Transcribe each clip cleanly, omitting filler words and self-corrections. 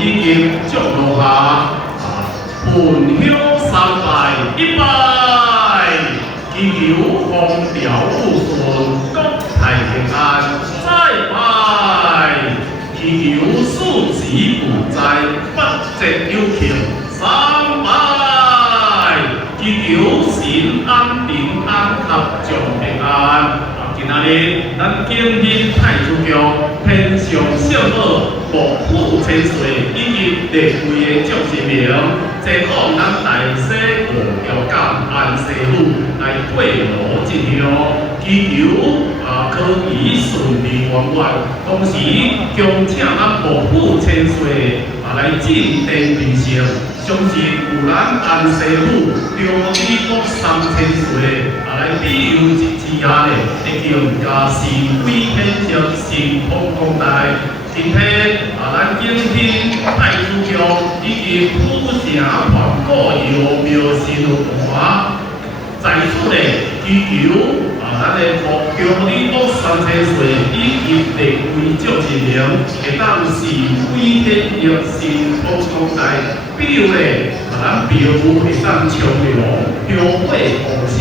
已經降落下，盤香三拜一拜，祈求風調雨順，國泰平安；再拜，祈求四時無災，百節有求；三拜，祈求心安平安，合眾平安。今仔日，咱景興太子宮天上聖母幕府千歲以及地位的眾神明，前往咱大西五條港安西府來跪羅進香，祈求可以順利圓滿。同時，恭請咱幕府千歲來進殿儀式，相信有咱安西府中理國三千歲來庇佑之下咧，已經神威顯著，神通廣大。今天咱景興太子宮以及府城環顧遊廟神話，在此咧祈求咱的中理國三千歲以及地位眾神明，會當神威顯著，神通廣大。比如咧，咱廟宇會當昌隆，香火旺盛，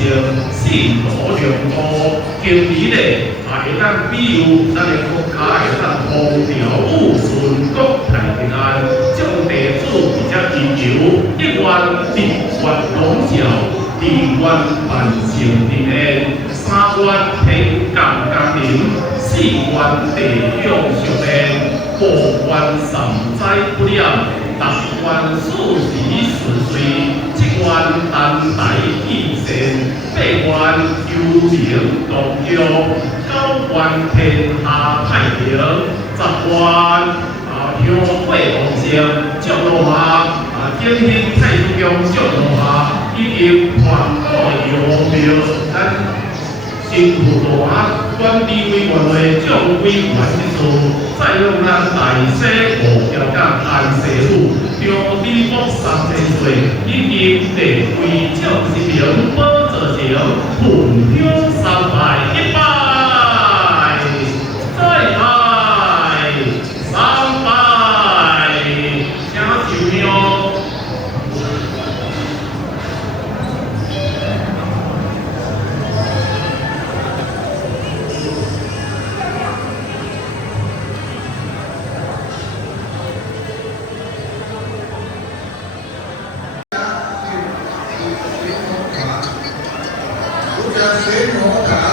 信徒良多。經理咧，會當比如咱的國家會當風調雨順，國泰平安。眾地主而且祈求一願地願龍照，二願萬象平安，三願天降甘霖，四願地養祥安，五願三災不染。六願事事順遂，七願單大益善，八願幽靈同樂，九願天下太平，十願香火旺盛。降落下景興太子宮降落下，以及環顧遊廟，咱神父大管理委員會將委員之處，再用咱大西五條港安西府中理國三千歲以及地位眾神明保助成，盤香三拜一拜，再拜三拜，請上廟。水磨卡。